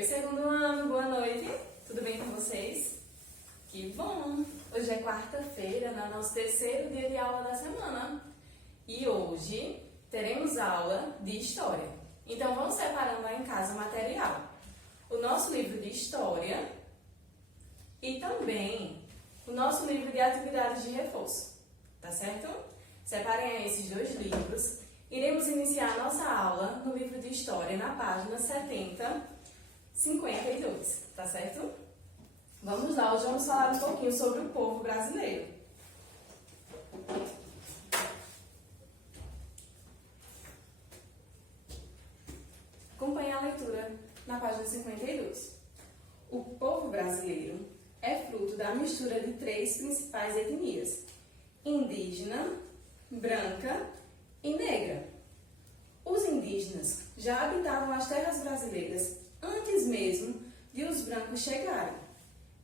Oi, segundo ano, boa noite. Tudo bem com vocês? Que bom! Hoje é quarta-feira, no nosso terceiro dia de aula da semana. E hoje teremos aula de História. Então vamos separando lá em casa o material. O nosso livro de História e também o nosso livro de atividades de reforço. Tá certo? Separem aí esses dois livros. Iremos iniciar a nossa aula no livro de História, na página 52, tá certo? Vamos lá, hoje vamos falar um pouquinho sobre o povo brasileiro. Acompanhe a leitura na página 52. O povo brasileiro é fruto da mistura de três principais etnias: indígena, branca e negra. Os indígenas já habitavam as terras brasileiras antes mesmo de os brancos chegarem.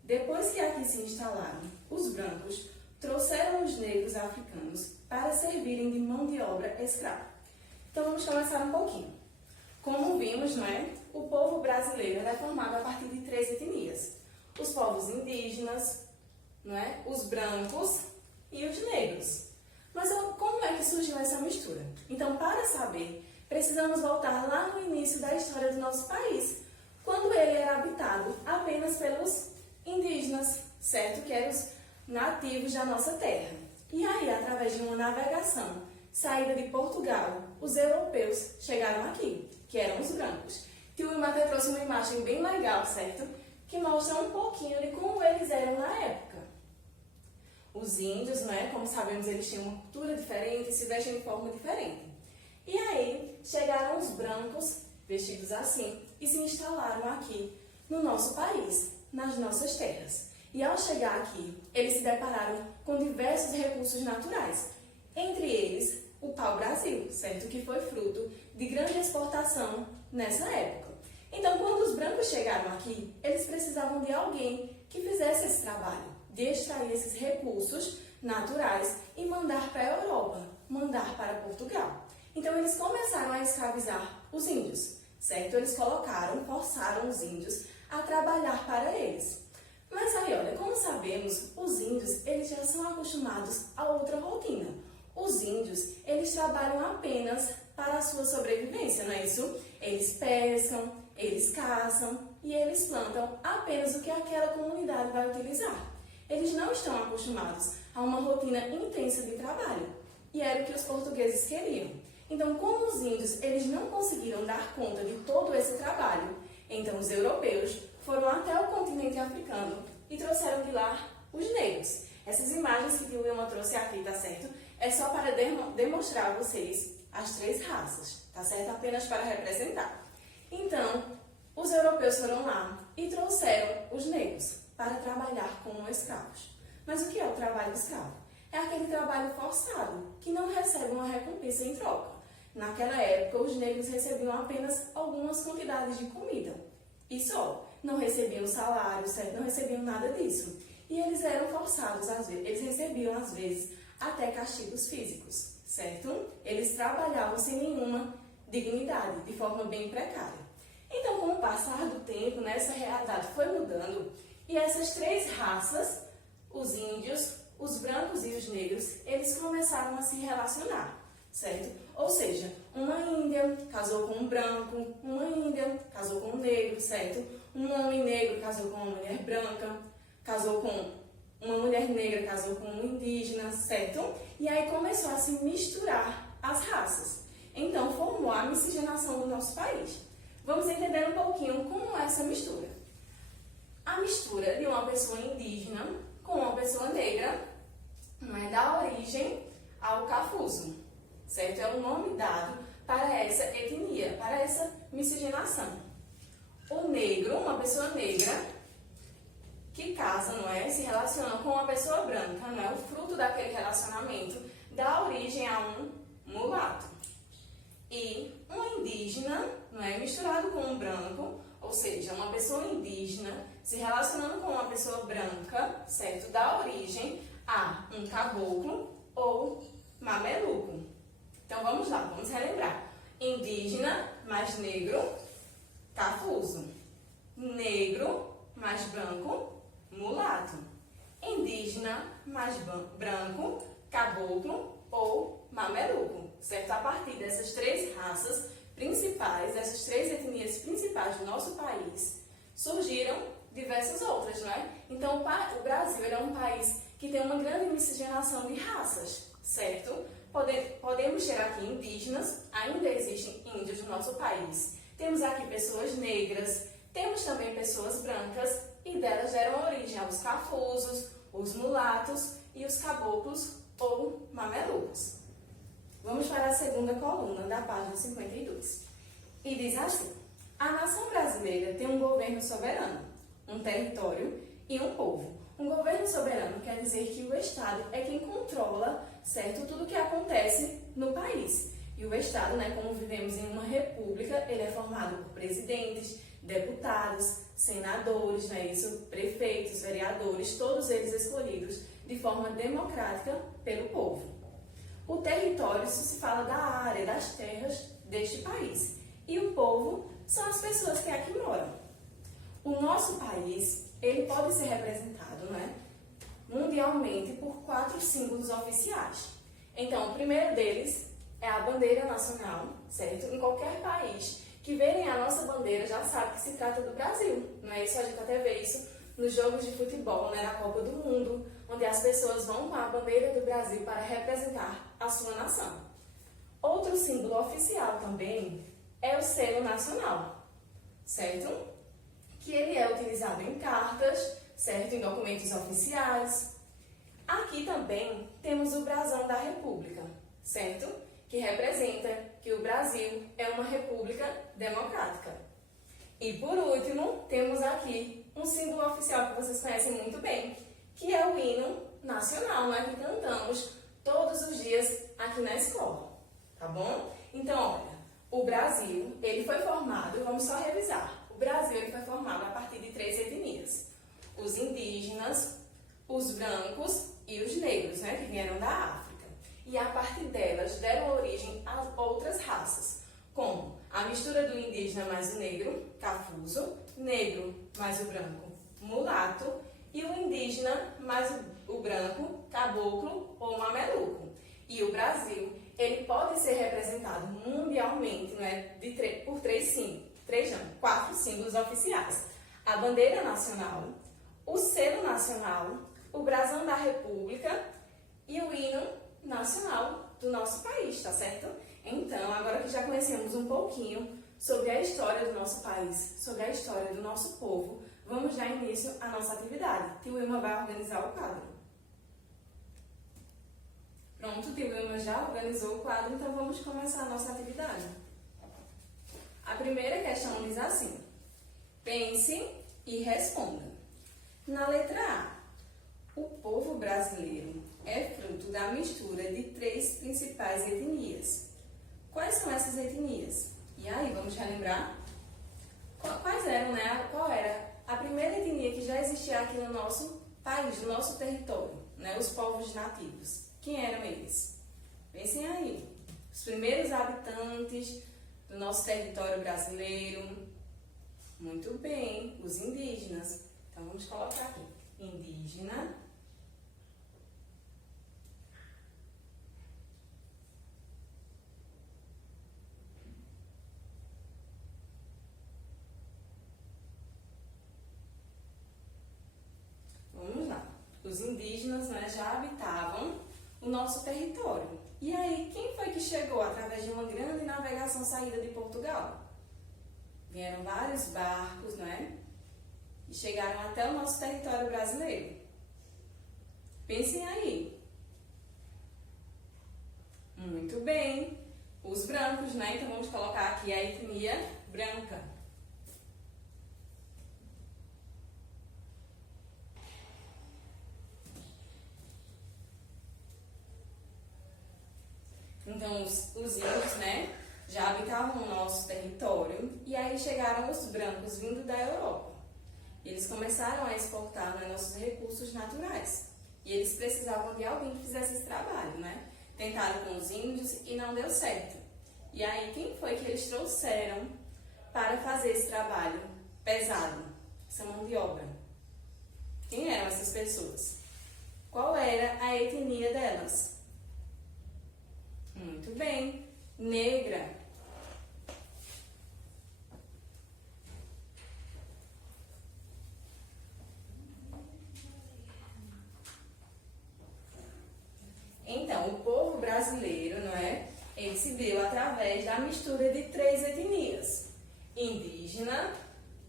Depois que aqui se instalaram, os brancos trouxeram os negros africanos para servirem de mão de obra escrava. Então vamos começar um pouquinho. Como vimos, não é? O povo brasileiro é formado a partir de três etnias: os povos indígenas, não é? Os brancos e os negros. Mas como é que surgiu essa mistura? Então, para saber, precisamos voltar lá no início da história do nosso país, quando ele era habitado apenas pelos indígenas, certo? Que eram os nativos da nossa terra. E aí, através de uma navegação, saída de Portugal, os europeus chegaram aqui, que eram os brancos. Tio Wilma até trouxe uma imagem bem legal, certo? Que mostra um pouquinho de como eles eram na época. Os índios, né, como sabemos, eles tinham uma cultura diferente, se vestem de forma diferente. E aí, chegaram os brancos, vestidos assim, e se instalaram aqui no nosso país, nas nossas terras. E ao chegar aqui, eles se depararam com diversos recursos naturais, entre eles o pau-brasil, certo? Que foi fruto de grande exportação nessa época. Então, quando os brancos chegaram aqui, eles precisavam de alguém que fizesse esse trabalho, de extrair esses recursos naturais e mandar para a Europa, mandar para Portugal. Então, eles começaram a escravizar os índios, certo? Eles forçaram os índios a trabalhar para eles. Mas aí, olha, como sabemos, os índios, eles já são acostumados a outra rotina. Os índios, eles trabalham apenas para a sua sobrevivência, não é isso? Eles pescam, eles caçam e eles plantam apenas o que aquela comunidade vai utilizar. Eles não estão acostumados a uma rotina intensa de trabalho, e era o que os portugueses queriam. Então, como os índios eles não conseguiram dar conta de todo esse trabalho, então os europeus foram até o continente africano e trouxeram de lá os negros. Essas imagens que o Wilma trouxe aqui, tá certo? É só para demonstrar a vocês as três raças, tá certo? Apenas para representar. Então, os europeus foram lá e trouxeram os negros para trabalhar como escravos. Mas o que é o trabalho escravo? É aquele trabalho forçado, que não recebe uma recompensa em troca. Naquela época, os negros recebiam apenas algumas quantidades de comida. E só. Não recebiam salário, certo? Não recebiam nada disso. E eles eram forçados, às vezes. Eles recebiam, às vezes, até castigos físicos, certo? Eles trabalhavam sem nenhuma dignidade, de forma bem precária. Então, com o passar do tempo, né, essa realidade foi mudando. E essas três raças, os índios, os brancos e os negros, eles começaram a se relacionar, certo? Ou seja, uma índia casou com um branco, uma índia casou com um negro, certo? Um homem negro casou com uma mulher branca, casou com uma mulher negra, casou com um indígena, certo? E aí começou a se misturar as raças. Então, formou a miscigenação do nosso país. Vamos entender um pouquinho como é essa mistura. A mistura de uma pessoa indígena com uma pessoa negra não é da origem ao cafuso, certo? É o nome dado para essa etnia, para essa miscigenação. O negro, uma pessoa negra, que casa, não é? Se relaciona com uma pessoa branca, não é? O fruto daquele relacionamento dá origem a um mulato. E um indígena, não é? Misturado com um branco, ou seja, uma pessoa indígena se relacionando com uma pessoa branca, certo? Dá origem a um caboclo ou mameluco. Então vamos lá, vamos relembrar. Indígena mais negro, cafuso. negro mais branco, mulato. Indígena mais branco, caboclo ou mameluco, certo? A partir dessas três raças principais, dessas três etnias principais do nosso país, surgiram diversas outras, não é? Então, o Brasil é um país que tem uma grande miscigenação de raças, certo? Podemos ter aqui indígenas, ainda existem índios no nosso país. Temos aqui pessoas negras, temos também pessoas brancas, e delas deram origem aos cafusos, os mulatos e os caboclos ou mamelucos. Vamos para a segunda coluna da página 52. E diz assim: a nação brasileira tem um governo soberano, um território e um povo. Um governo soberano quer dizer que o Estado é quem controla, certo, tudo o que acontece no país. E o Estado, né, como vivemos em uma república, ele é formado por presidentes, deputados, senadores, né, isso, prefeitos, vereadores, todos eles escolhidos de forma democrática pelo povo. O território, isso se fala da área, das terras deste país. E o povo são as pessoas que aqui moram. O nosso país, ele pode ser representado, né, mundialmente por 4 símbolos oficiais. Então, o primeiro deles é a bandeira nacional, certo? Em qualquer país que verem a nossa bandeira já sabe que se trata do Brasil, não é isso? A gente até vê isso nos jogos de futebol, né, na Copa do Mundo, onde as pessoas vão com a bandeira do Brasil para representar a sua nação. Outro símbolo oficial também é o selo nacional, certo? Que ele é utilizado em cartas, certo? Em documentos oficiais. Aqui também temos o brasão da República, certo? Que representa que o Brasil é uma república democrática. E por último, temos aqui um símbolo oficial que vocês conhecem muito bem, que é o hino nacional, né, que cantamos todos os dias aqui na escola, tá bom? Então, olha, o Brasil, ele foi formado, vamos só revisar, o Brasil ele foi formado a partir de 3 etnias, os indígenas, os brancos e os negros, né, que vieram da África. E a partir delas deram origem a outras raças, como a mistura do indígena mais o negro, cafuso, negro mais o branco, mulato, e o indígena mais o branco, caboclo ou mameluco. E o Brasil, ele pode ser representado mundialmente, né, por 4 símbolos oficiais. A bandeira nacional, o selo nacional, o brasão da República e o hino nacional do nosso país, tá certo? Então, agora que já conhecemos um pouquinho sobre a história do nosso país, sobre a história do nosso povo, vamos dar início à nossa atividade. Tio Wilma vai organizar o quadro. Pronto, Tio Wilma já organizou o quadro, então vamos começar a nossa atividade. A primeira questão diz assim: pense e responda. Na letra A, o povo brasileiro é fruto da mistura de 3 principais etnias. Quais são essas etnias? E aí, vamos relembrar? Quais eram, né? Qual era a primeira etnia que já existia aqui no nosso país, no nosso território, né? Os povos nativos. Quem eram eles? Pensem aí. Os primeiros habitantes do nosso território brasileiro. Muito bem, os indígenas. Então, vamos colocar aqui. Indígena. Vamos lá. Os indígenas, né, já habitavam o nosso território. E aí, quem foi que chegou através de uma grande navegação saída de Portugal? Vieram vários barcos, né? E chegaram até o nosso território brasileiro. Pensem aí. Muito bem. Os brancos, né? Então vamos colocar aqui a etnia branca. Então os índios, né, já habitavam o nosso território e aí chegaram os brancos vindo da Europa. Eles começaram a exportar, né, nossos recursos naturais. E eles precisavam de alguém que fizesse esse trabalho, né? Tentaram com os índios e não deu certo. E aí, quem foi que eles trouxeram para fazer esse trabalho pesado, essa mão de obra? Quem eram essas pessoas? Qual era a etnia delas? Muito bem, negra. Então, o povo brasileiro, não é? Ele se deu através da mistura de três etnias: indígena,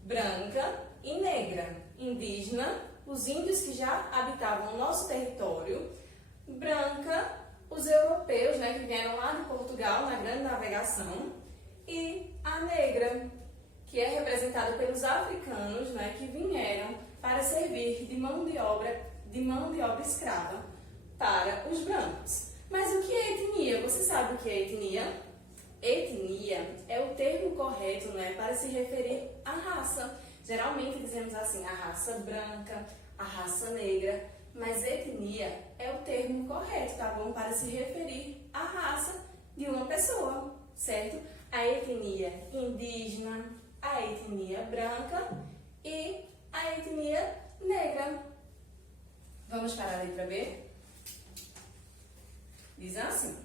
branca e negra. Indígena, os índios que já habitavam o nosso território. Branca, os europeus, né, que vieram lá de Portugal na Grande Navegação. E a negra, que é representada pelos africanos, né, que vieram para servir de mão de obra escrava para os brancos. Mas o que é etnia? Você sabe o que é etnia? Etnia é o termo correto, né, para se referir à raça. Geralmente dizemos assim, a raça branca, a raça negra, mas etnia é o termo correto, tá bom? Para se referir à raça de uma pessoa, certo? A etnia indígena, a etnia branca e a etnia negra. Vamos para a letra B? Diz assim: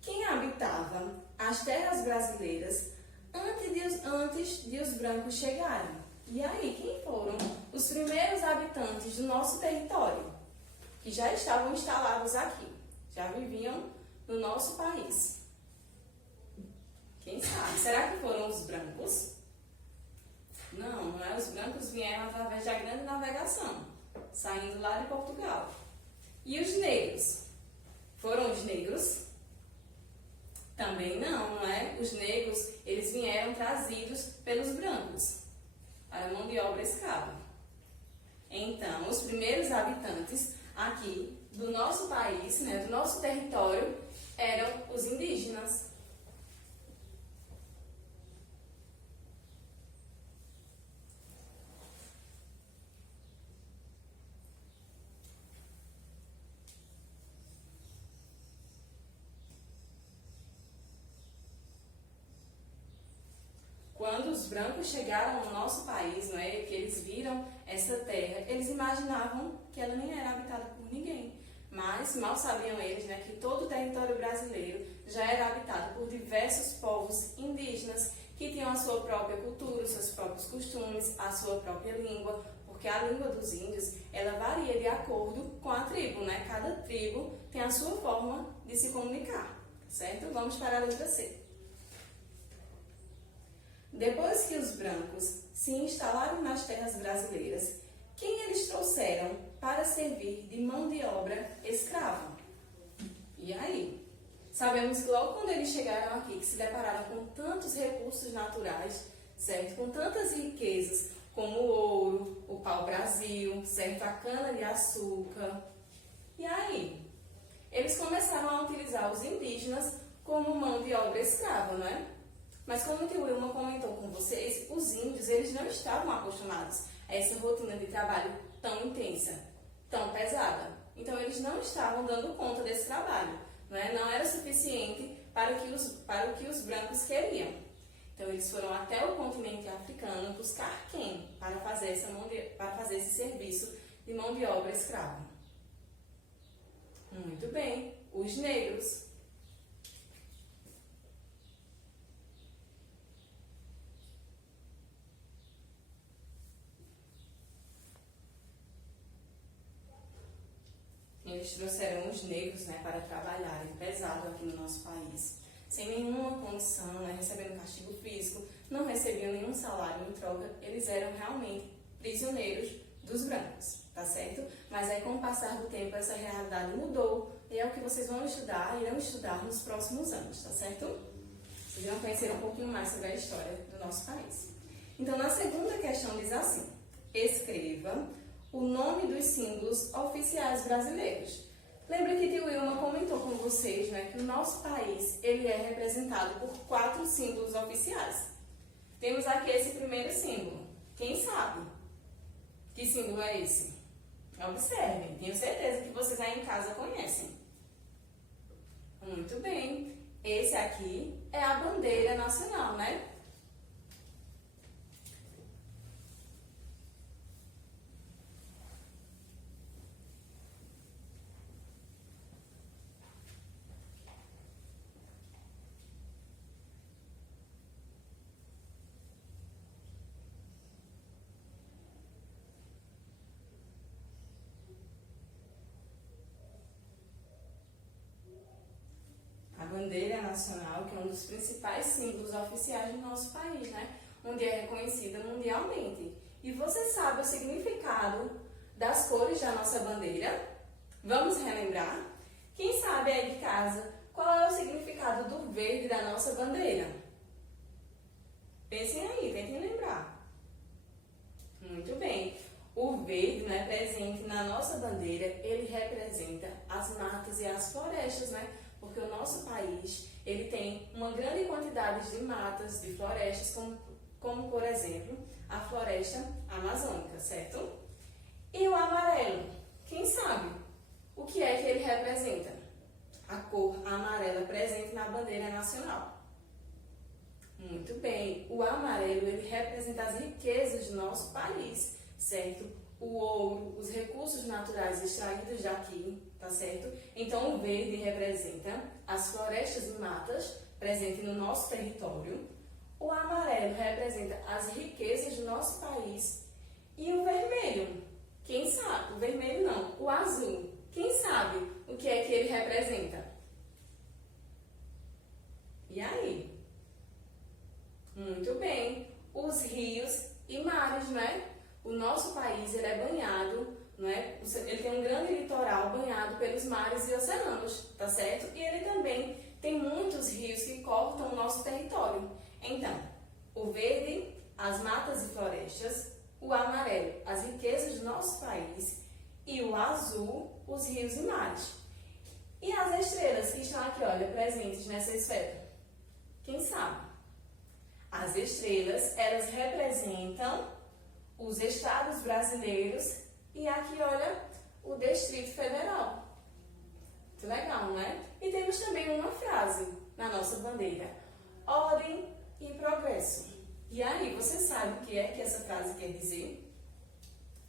quem habitava as terras brasileiras antes de os brancos chegarem? E aí, quem foram os primeiros habitantes do nosso território, que já estavam instalados aqui, já viviam no nosso país? Quem sabe? Será que foram os brancos? Não, não é. Os brancos vieram através da Grande Navegação, saindo lá de Portugal. E os negros? Foram os negros? Também não, não é? Os negros, eles vieram trazidos pelos brancos para mão de obra escrava. Então, os primeiros habitantes aqui do nosso país, né, do nosso território, eram os indígenas. Quando os brancos chegaram no nosso país, não é, que eles viram essa terra, eles imaginavam que ela nem era habitada por ninguém. Mas mal sabiam eles, né, que todo o território brasileiro já era habitado por diversos povos indígenas que tinham a sua própria cultura, os seus próprios costumes, a sua própria língua, porque a língua dos índios, ela varia de acordo com a tribo, né? Cada tribo tem a sua forma de se comunicar, certo? Vamos para a letra C. Depois que os brancos se instalaram nas terras brasileiras, quem eles trouxeram para servir de mão de obra escrava? E aí? Sabemos que logo quando eles chegaram aqui, que se depararam com tantos recursos naturais, certo? Com tantas riquezas, como o ouro, o pau-brasil, certo? A cana-de-açúcar. E aí? Eles começaram a utilizar os indígenas como mão de obra escrava, não é? Mas como o tio Wilma comentou com vocês, os índios, eles não estavam acostumados a essa rotina de trabalho tão intensa, tão pesada. Então, eles não estavam dando conta desse trabalho, não é? Não era suficiente para o que os brancos queriam. Então, eles foram até o continente africano buscar quem para fazer esse serviço de mão de obra escrava. Muito bem, os negros. Eles trouxeram os negros, né, para trabalharem pesado aqui no nosso país, sem nenhuma condição, né, recebendo castigo físico, não recebiam nenhum salário em troca, eles eram realmente prisioneiros dos brancos, tá certo? Mas aí, com o passar do tempo, essa realidade mudou e é o que vocês vão estudar, irão estudar nos próximos anos, tá certo? Vocês vão conhecer um pouquinho mais sobre a história do nosso país. Então, na segunda questão diz assim: escreva o nome dos símbolos oficiais brasileiros. Lembra que tio Wilma comentou com vocês, né, que o nosso país ele é representado por 4 símbolos oficiais. Temos aqui esse primeiro símbolo. Quem sabe? Que símbolo é esse? Observem, tenho certeza que vocês aí em casa conhecem. Muito bem. Esse aqui é a bandeira nacional, né? bandeira nacional, que é um dos principais símbolos oficiais do nosso país, né? Onde é reconhecida mundialmente. E você sabe o significado das cores da nossa bandeira? Vamos relembrar? Quem sabe aí de casa qual é o significado do verde da nossa bandeira? Pensem aí, tentem lembrar. Muito bem. O verde, né, presente na nossa bandeira, ele representa as matas e as florestas, né? Porque o nosso país, ele tem uma grande quantidade de matas, de florestas, como por exemplo, a floresta amazônica, certo? E o amarelo, quem sabe? O que é que ele representa? A cor amarela presente na bandeira nacional. Muito bem, o amarelo, ele representa as riquezas do nosso país, certo? O ouro, os recursos naturais extraídos daqui, tá certo? Então, o verde representa as florestas e matas presentes no nosso território. O amarelo representa as riquezas do nosso país. E o vermelho, quem sabe? O vermelho não, o azul. Quem sabe o que é que ele representa? E aí? Muito bem, os rios e mares, né? O nosso país, ele é banhado, não é? Ele tem um grande litoral banhado pelos mares e oceanos, tá certo? E ele também tem muitos rios que cortam o nosso território. Então, o verde, as matas e florestas, o amarelo, as riquezas do nosso país e o azul, os rios e mares. E as estrelas que estão aqui, olha, presentes nessa esfera? Quem sabe? As estrelas, elas representam os estados brasileiros e aqui, olha, o Distrito Federal. Muito legal, né? E temos também uma frase na nossa bandeira: ordem e progresso. E aí, você sabe o que é que essa frase quer dizer?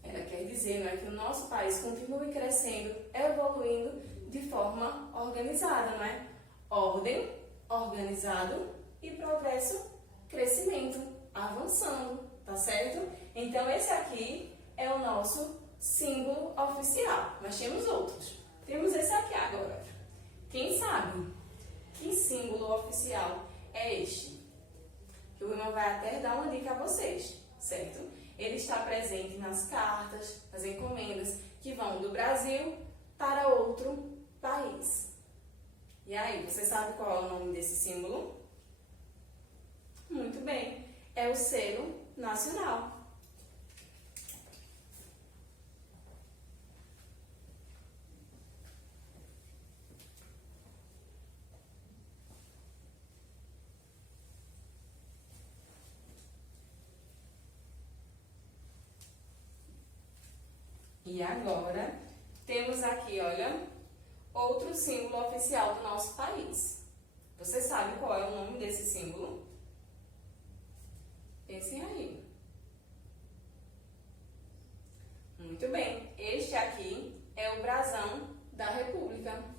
Ela quer dizer, não é, que o nosso país continue crescendo, evoluindo de forma organizada, não é? Ordem, organizado, e progresso, crescimento, avançando, tá certo? Então, esse aqui é o nosso símbolo oficial, mas temos outros. Temos esse aqui agora. Quem sabe que símbolo oficial é este? Que o irmão vai até dar uma dica a vocês, certo? Ele está presente nas cartas, nas encomendas que vão do Brasil para outro país. E aí, você sabe qual é o nome desse símbolo? Muito bem, é o selo nacional. E agora, temos aqui, olha, outro símbolo oficial do nosso país. Você sabe qual é o nome desse símbolo? Pensem aí. Muito bem, este aqui é o brasão da República.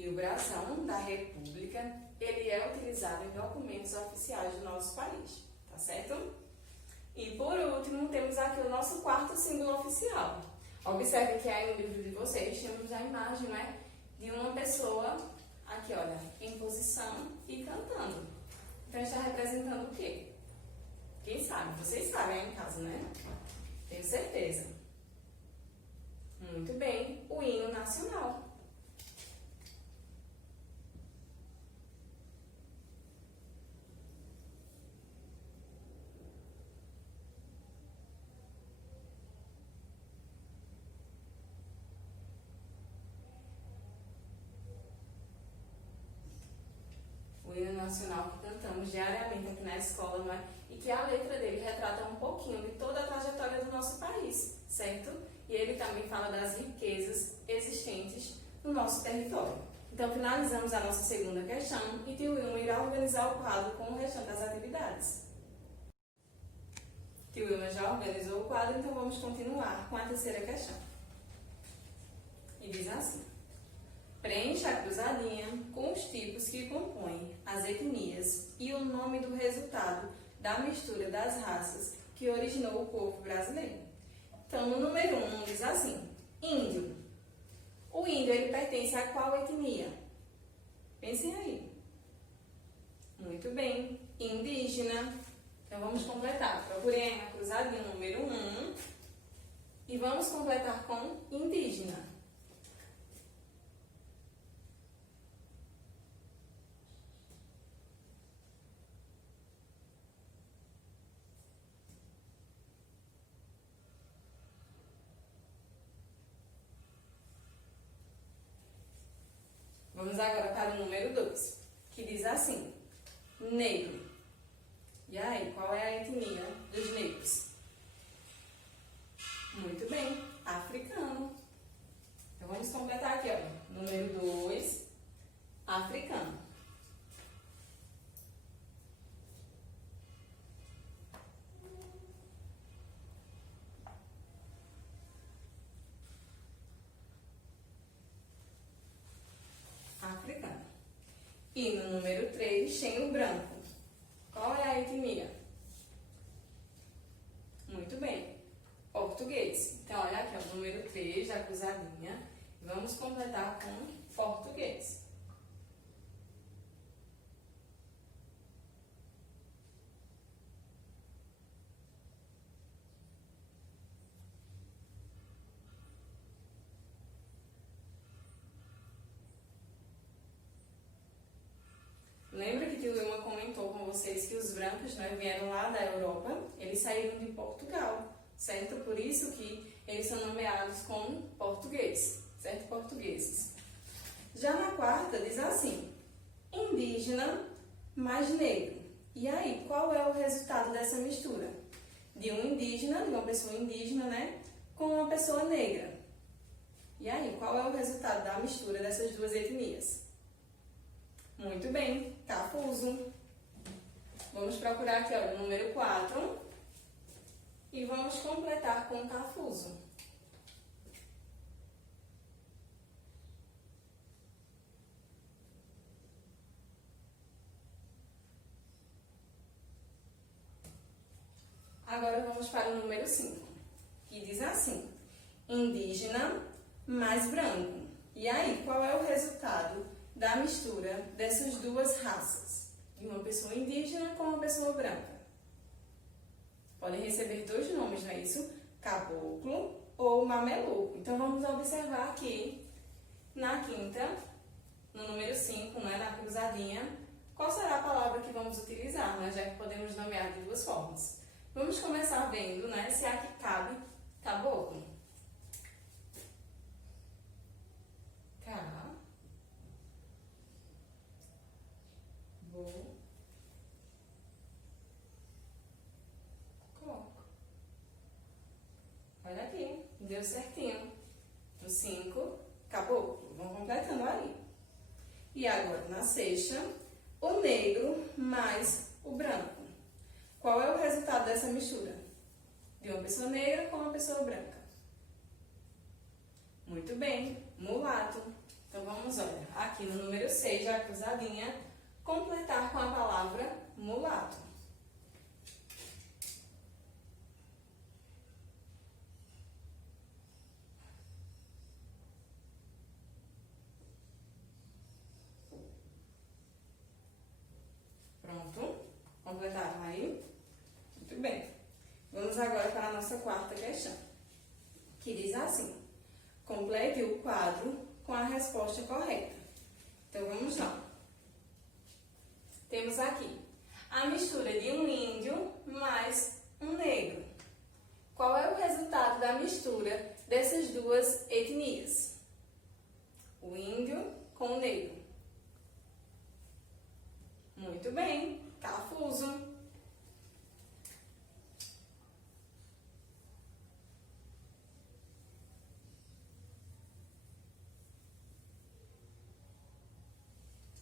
E o brasão da República, ele é utilizado em documentos oficiais do nosso país, tá certo? E por último, temos aqui o nosso quarto símbolo oficial. Observe que aí no livro de vocês temos a imagem, né, de uma pessoa, aqui olha, em posição e cantando. Então está representando o quê? Quem sabe? Vocês sabem aí em casa, né? Tenho certeza. Muito bem, o hino nacional. O hino nacional que cantamos diariamente aqui na escola, não é? E que a letra dele retrata um pouquinho de toda a trajetória do nosso país, certo? E ele também fala das riquezas existentes no nosso território. Então, finalizamos a nossa segunda questão e tio Wilma irá organizar o quadro com o restante das atividades. Tio Wilma já organizou o quadro, então vamos continuar com a terceira questão. E diz assim: preencha a cruzadinha com os tipos que compõem as etnias e o nome do resultado da mistura das raças que originou o povo brasileiro. Então, no número 1 diz assim: índio. O índio, ele pertence a qual etnia? Pensem aí. Muito bem. Indígena. Então, vamos completar. Procurem a cruzadinha número 1 e vamos completar com indígena. Vamos agora para o número 2, que diz assim: negro. E aí, qual é a etnia dos negros? Muito bem, africano. Então, vamos completar aqui, ó. Número 2, africano. Africano. E no número 3 tem o branco. Qual é a etnia? Muito bem, português. Então, olha aqui, ó, o número 3 da cruzadinha. Vamos completar com português. Lembra que tio Wilma comentou com vocês que os brancos, né, vieram lá da Europa, eles saíram de Portugal, certo? Por isso que eles são nomeados como português, certo? Portugueses. Já na quarta diz assim: indígena mais negro. E aí, qual é o resultado dessa mistura? De um indígena, de uma pessoa indígena, né, com uma pessoa negra. E aí, qual é o resultado da mistura dessas duas etnias? Muito bem, cafuso. Vamos procurar aqui, ó, o número 4 e vamos completar com cafuso. Agora vamos para o número 5, que diz assim: indígena mais branco. E aí, qual é o resultado da mistura dessas duas raças? De uma pessoa indígena com uma pessoa branca. Podem receber dois nomes, não é isso? Caboclo ou mameluco. Então, vamos observar aqui, na quinta, no número 5, né, na cruzadinha, qual será a palavra que vamos utilizar, né, já que podemos nomear de duas formas. Vamos começar vendo, né, se aqui cabe caboclo. Olha aqui, deu certinho. No 5, caboclo. Vão completando aí. E agora, na sexta, o negro mais o branco. Qual é o resultado dessa mistura? De uma pessoa negra com uma pessoa branca. Muito bem, mulato. Então, vamos, olha, aqui no número 6, já cruzadinha, completar com a palavra mulato. Pronto? Completaram aí? Muito bem. Vamos agora para a nossa quarta questão, que diz assim: complete o quadro com a resposta correta. Então, vamos lá. Temos aqui a mistura de um índio mais um negro. Qual é o resultado da mistura dessas duas etnias? O índio com o negro. Muito bem, cafuso.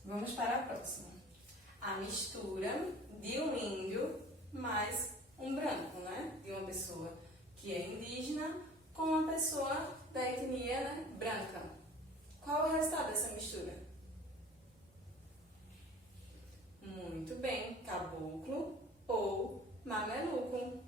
Vamos para a próxima. A mistura de um índio mais um branco, né? De uma pessoa que é indígena com uma pessoa da etnia, né, branca. Qual é o resultado dessa mistura? Muito bem, caboclo ou mameluco.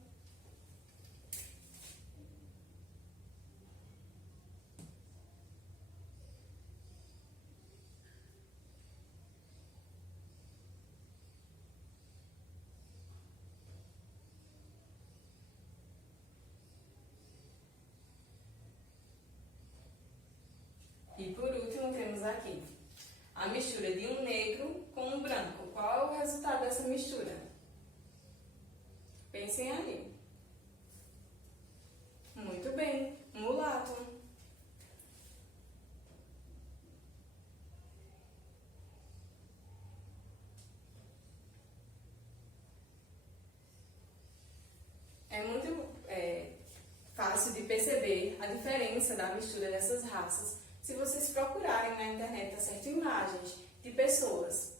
E por último temos aqui a mistura de um negro com um branco. Qual é o resultado dessa mistura? Pensem aí. Muito bem, mulato. É muito fácil de perceber a diferença da mistura dessas raças se vocês procurarem na internet, tá certo? Imagens de pessoas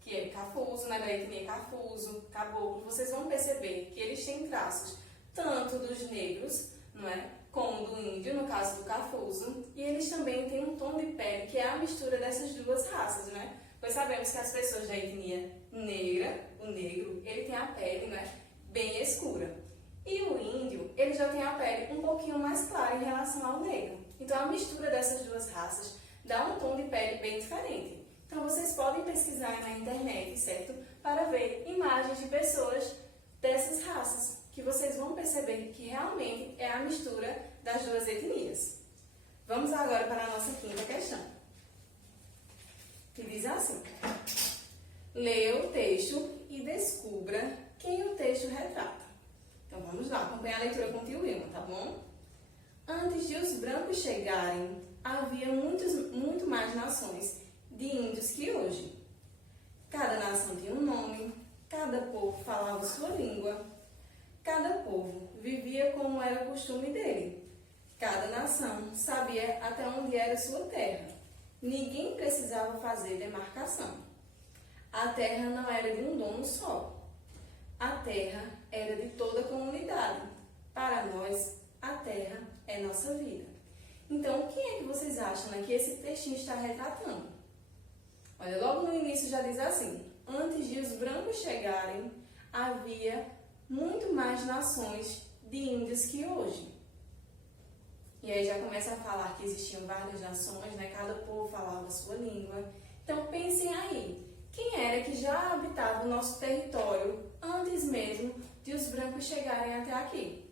que é cafuso, né, da etnia cafuso, caboclo, vocês vão perceber que eles têm traços tanto dos negros, não é, como do índio, no caso do cafuso, e eles também têm um tom de pele que é a mistura dessas duas raças, né? Pois sabemos que as pessoas da etnia negra, o negro, ele tem a pele, né, bem escura. E o índio, ele já tem a pele um pouquinho mais clara em relação ao negro. Então, a mistura dessas duas raças dá um tom de pele bem diferente. Então, vocês podem pesquisar na internet, certo? Para ver imagens de pessoas dessas raças, que vocês vão perceber que realmente é a mistura das duas etnias. Vamos agora para a nossa quinta questão, que diz assim: leia o texto e descubra quem o texto retrata. Então, vamos lá, acompanhar a leitura com o tio Wilma, tá bom? Antes de os brancos chegarem, havia muito mais nações de índios que hoje. Cada nação tinha um nome, cada povo falava sua língua, cada povo vivia como era costume dele. Cada nação sabia até onde era sua terra. Ninguém precisava fazer demarcação. A terra não era de um dono só. A terra era de toda a comunidade. Para nós, a terra é nossa vida. Então, quem é que vocês acham, né, que esse textinho está retratando? Olha, logo no início já diz assim: antes de os brancos chegarem, havia muito mais nações de índios que hoje. E aí já começa a falar que existiam várias nações, né? Cada povo falava a sua língua. Então, pensem aí, quem era que já habitava o nosso território antes mesmo de os brancos chegarem até aqui?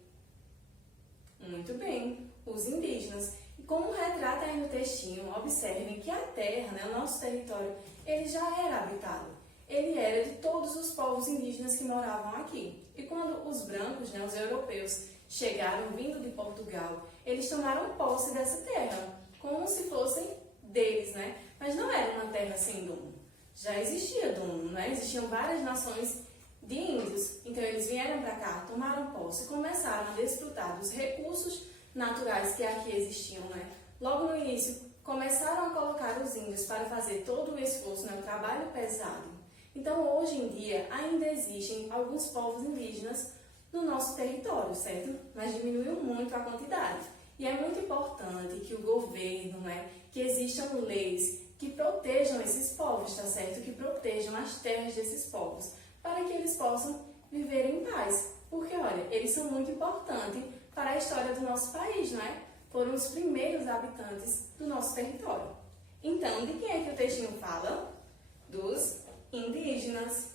Muito bem, os indígenas. E como retrata aí no textinho, observem que a terra, né, o nosso território, ele já era habitado. Ele era de todos os povos indígenas que moravam aqui. E quando os brancos, né, os europeus, chegaram vindo de Portugal, eles tomaram posse dessa terra, como se fossem deles, né? Mas não era uma terra sem dono. Já existia dono, né? Existiam várias nações de índios. Então, eles vieram para cá, tomaram posse e começaram a desfrutar dos recursos naturais que aqui existiam, né? Logo no início, começaram a colocar os índios para fazer todo o esforço, né? O trabalho pesado. Então, hoje em dia, ainda existem alguns povos indígenas no nosso território, certo? Mas diminuiu muito a quantidade. E é muito importante que o governo, né? Que existam leis que protejam esses povos, tá certo? Que protejam as terras desses povos, para que eles possam viver em paz. Porque, olha, eles são muito importantes para a história do nosso país, não é? Foram os primeiros habitantes do nosso território. Então, de quem é que o textinho fala? Dos indígenas.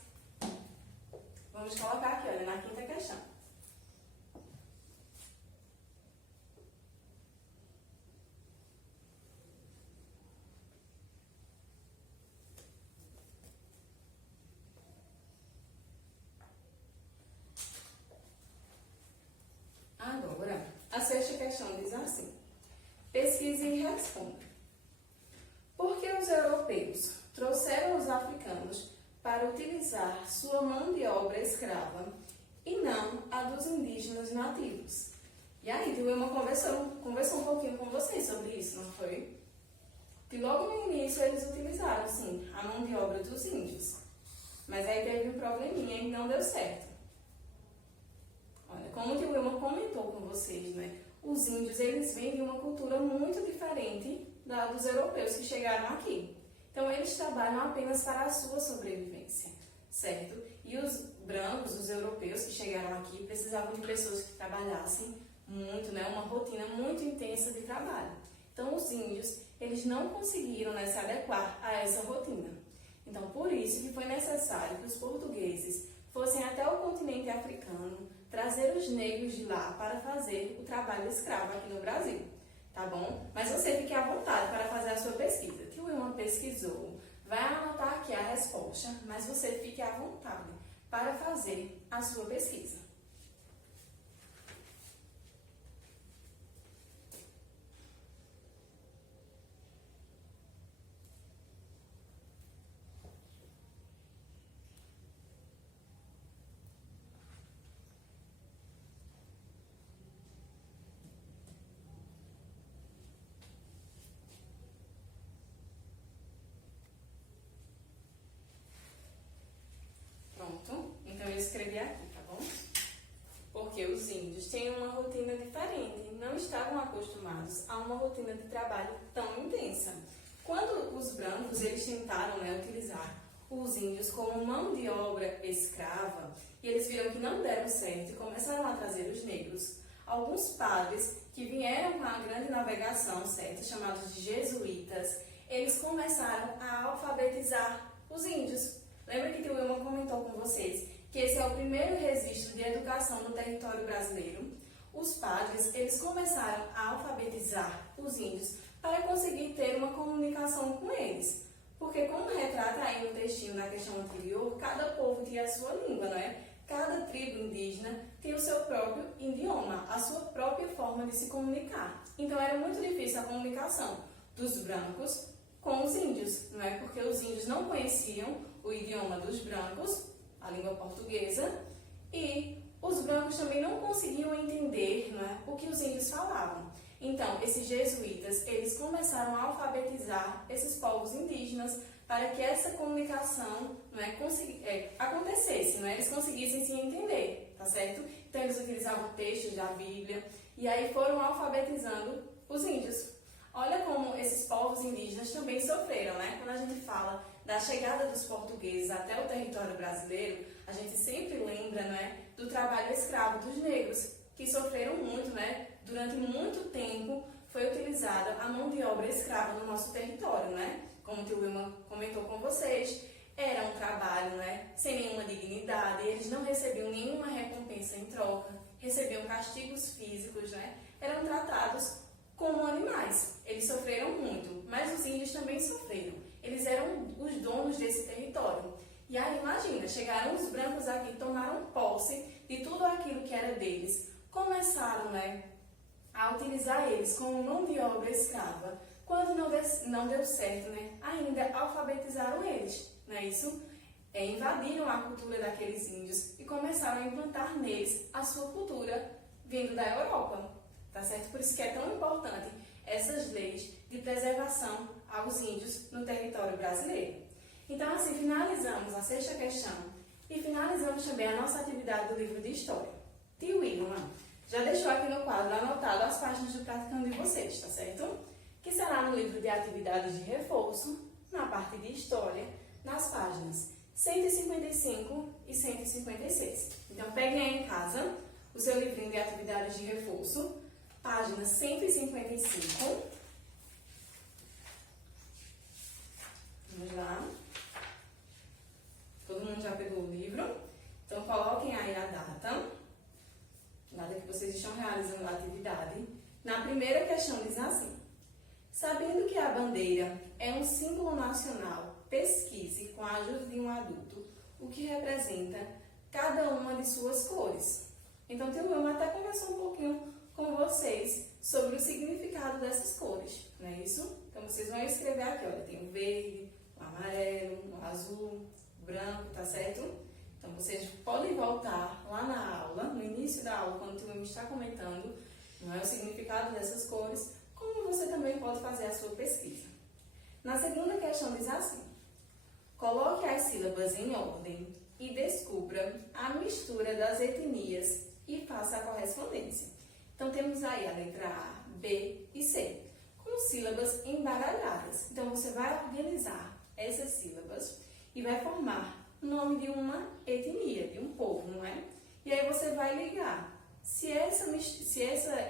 Vamos colocar aqui, olha, na quinta questão. Agora, a sexta questão diz assim: pesquise e responda. Por que os europeus trouxeram os africanos para utilizar sua mão de obra escrava e não a dos indígenas nativos? E aí, Dilma conversou um pouquinho com vocês sobre isso, não foi? que logo no início eles utilizaram, sim, a mão de obra dos índios. Mas aí teve um probleminha e não deu certo. Olha, como que o Wilma comentou com vocês, né? Os índios, eles vêm de uma cultura muito diferente da dos europeus que chegaram aqui. Então, eles trabalham apenas para a sua sobrevivência, certo? E os brancos, os europeus que chegaram aqui, precisavam de pessoas que trabalhassem muito, né? Uma rotina muito intensa de trabalho. Então, os índios, eles não conseguiram, né, se adequar a essa rotina. Então, por isso que foi necessário que os portugueses fossem até o continente africano, trazer os negros de lá para fazer o trabalho escravo aqui no Brasil, tá bom? Mas você fique à vontade para fazer a sua pesquisa. Que o Wilma pesquisou, vai anotar aqui a resposta, mas você fique à vontade para fazer a sua pesquisa. Pronto? Então eu escrevi aqui, tá bom? Porque os índios têm uma rotina diferente, não estavam acostumados a uma rotina de trabalho tão intensa. Quando os brancos eles tentaram, né, utilizar os índios como mão de obra escrava, e eles viram que não deram certo e começaram a trazer os negros, alguns padres que vieram com a grande navegação, certo, chamados de jesuítas, eles começaram a alfabetizar os índios. Lembra que o Wilma comentou com vocês que esse é o primeiro registro de educação no território brasileiro? Os padres, eles começaram a alfabetizar os índios para conseguir ter uma comunicação com eles. Porque como retrata aí no textinho da questão anterior, cada povo tinha a sua língua, não é? Cada tribo indígena tem o seu próprio idioma, a sua própria forma de se comunicar. Então era muito difícil a comunicação dos brancos com os índios, não é? Porque os índios não conheciam o idioma dos brancos, a língua portuguesa, e os brancos também não conseguiam entender, não é, o que os índios falavam. Então, esses jesuítas, eles começaram a alfabetizar esses povos indígenas para que essa comunicação, não é, acontecesse, não é, eles conseguissem se entender, tá certo? Então, eles utilizavam textos da Bíblia e aí foram alfabetizando os índios. Olha como esses povos indígenas também sofreram, né? Quando a gente fala da chegada dos portugueses até o território brasileiro, a gente sempre lembra, não é, do trabalho escravo dos negros, que sofreram muito, né? Durante muito tempo foi utilizada a mão de obra escrava no nosso território, né? Como o tio Wilma comentou com vocês, era um trabalho, né, sem nenhuma dignidade, eles não recebiam nenhuma recompensa em troca, recebiam castigos físicos, né? Eram tratados como animais. Eles sofreram muito, mas os índios também sofreram. Eles eram os donos desse território. E aí, imagina, chegaram os brancos aqui, tomaram posse de tudo aquilo que era deles, começaram, né, a utilizar eles como mão de obra escrava. Quando não deu certo, né, ainda alfabetizaram eles, não é isso? Invadiram a cultura daqueles índios e começaram a implantar neles a sua cultura vindo da Europa, tá certo? Por isso que é tão importante essas leis de preservação aos índios no território brasileiro. Então, assim, finalizamos a sexta questão e finalizamos também a nossa atividade do livro de História. Tio Wilma já deixou aqui no quadro anotado as páginas do praticando de vocês, tá certo? Que será no livro de atividades de reforço, na parte de História, nas páginas 155 e 156. Então, peguem aí em casa o seu livrinho de atividades de reforço, página 155. Vamos lá. Todo mundo já pegou o livro? Então, coloquem aí a data que vocês estão realizando a atividade. Na primeira questão diz assim: sabendo que a bandeira é um símbolo nacional, pesquise, com a ajuda de um adulto, o que representa cada uma de suas cores. Então, o Wilma até conversou um pouquinho com vocês sobre o significado dessas cores, não é isso? Então, vocês vão escrever aqui, olha, tem o verde, o amarelo, o azul, o branco, tá certo? Então, vocês podem voltar lá na aula, no início da aula, quando o Wilma está comentando, não é, o significado dessas cores, como você também pode fazer a sua pesquisa. Na segunda questão diz assim: coloque as sílabas em ordem e descubra a mistura das etnias e faça a correspondência. Então, temos aí a letra A, B e C, com sílabas embaralhadas. Então, você vai organizar essas sílabas e vai formar o nome de uma etnia, de um povo, não é? E aí você vai ligar se essa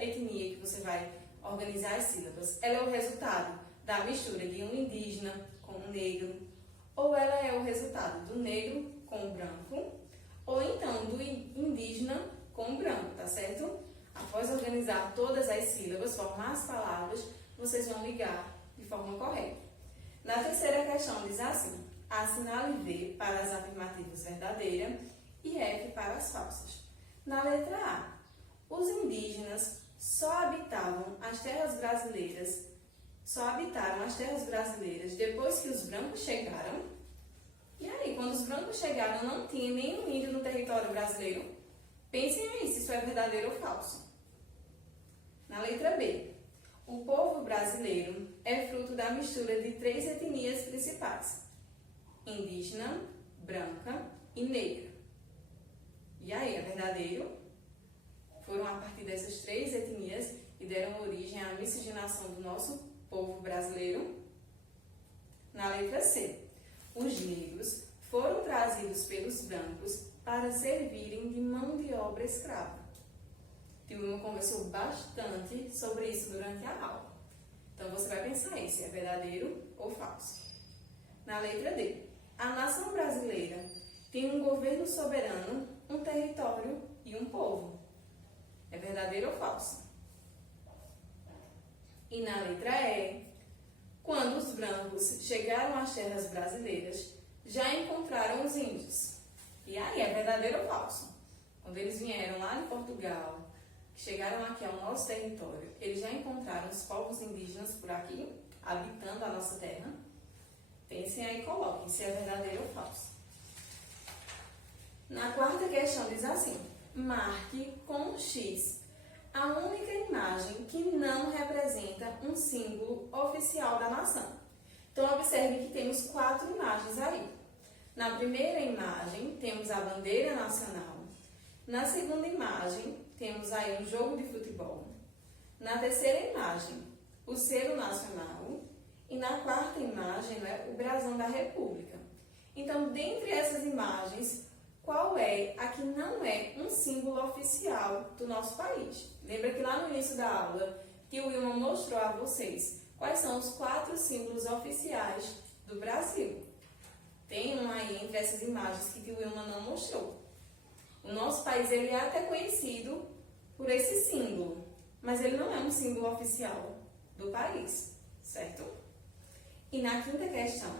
etnia que você vai organizar as sílabas, ela é o resultado da mistura de um indígena com um negro, ou ela é o resultado do negro com o branco, ou então do indígena com o branco, tá certo? Após organizar todas as sílabas, formar as palavras, vocês vão ligar de forma correta. Na terceira questão diz assim: assinale V para as afirmativas verdadeiras e F para as falsas. Na letra A, os indígenas só habitaram as terras brasileiras depois que os brancos chegaram. E aí, quando os brancos chegaram, não tinha nenhum índio no território brasileiro? Pensem aí se isso é verdadeiro ou falso. Na letra B, o povo brasileiro é fruto da mistura de 3 etnias principais: indígena, branca e negra. E aí, é verdadeiro? Foram a partir dessas 3 etnias que deram origem à miscigenação do nosso povo brasileiro? Na letra C, os negros foram trazidos pelos brancos para servirem de mão de obra escrava. Tio Wilma conversou bastante sobre isso durante a aula. Então, você vai pensar aí se é verdadeiro ou falso. Na letra D, a nação brasileira tem um governo soberano, um território e um povo. É verdadeiro ou falso? E na letra E, quando os brancos chegaram às terras brasileiras, já encontraram os índios. E aí, é verdadeiro ou falso? Quando eles vieram lá de Portugal, chegaram aqui ao nosso território, eles já encontraram os povos indígenas por aqui, habitando a nossa terra? Pensem aí e coloquem se é verdadeiro ou falso. Na quarta questão diz assim: marque com X a única imagem que não representa um símbolo oficial da nação. Então, observe que temos 4 imagens aí. Na primeira imagem, temos a bandeira nacional. Na segunda imagem, temos aí um jogo de futebol. Na terceira imagem, o selo nacional. E na quarta imagem, o brasão da República. Então, dentre essas imagens, qual é a que não é um símbolo oficial do nosso país? Lembra que lá no início da aula, tio Wilma mostrou a vocês quais são os 4 símbolos oficiais do Brasil. Tem um aí entre essas imagens que tio Wilma não mostrou. O nosso país ele é até conhecido por esse símbolo, mas ele não é um símbolo oficial do país, certo? E na quinta questão,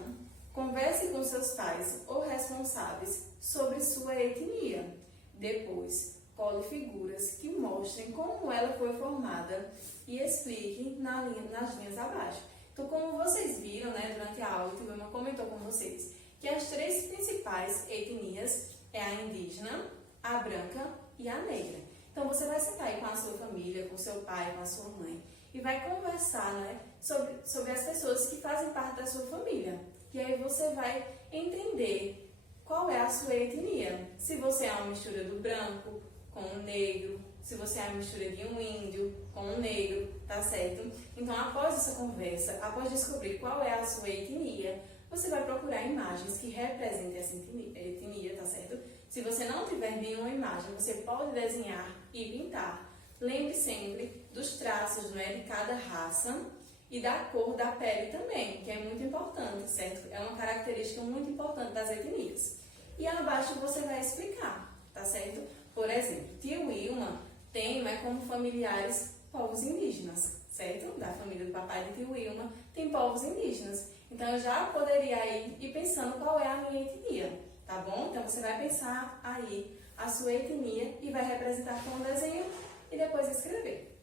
converse com seus pais ou responsáveis sobre sua etnia. Depois, cole figuras que mostrem como ela foi formada e explique nas linhas abaixo. Então, como vocês viram, durante a aula, o Wilma comentou com vocês que as 3 principais etnias é a indígena, a branca e a negra. Então, você vai sentar aí com a sua família, com seu pai, com a sua mãe e vai conversar sobre as pessoas que fazem parte da sua família. E aí você vai entender qual é a sua etnia. Se você é uma mistura do branco com o negro, se você é uma mistura de um índio com um negro, tá certo? Então, após essa conversa, após descobrir qual é a sua etnia, você vai procurar imagens que representem essa etnia, tá certo? Se você não tiver nenhuma imagem, você pode desenhar e pintar. Lembre sempre dos traços, de cada raça e da cor da pele também, que é muito importante, certo? É uma característica muito importante das etnias. E abaixo você vai explicar, tá certo? Por exemplo, tio Wilma tem como familiares povos indígenas, certo? Da família do papai de tio Wilma tem povos indígenas. Então, eu já poderia ir pensando qual é a minha etnia, tá bom? Então, você vai pensar aí a sua etnia e vai representar com um desenho e depois escrever.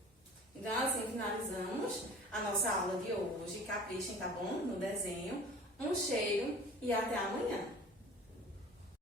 Então, assim, finalizamos a nossa aula de hoje. Caprichem, tá bom? No desenho. Um cheiro e até amanhã.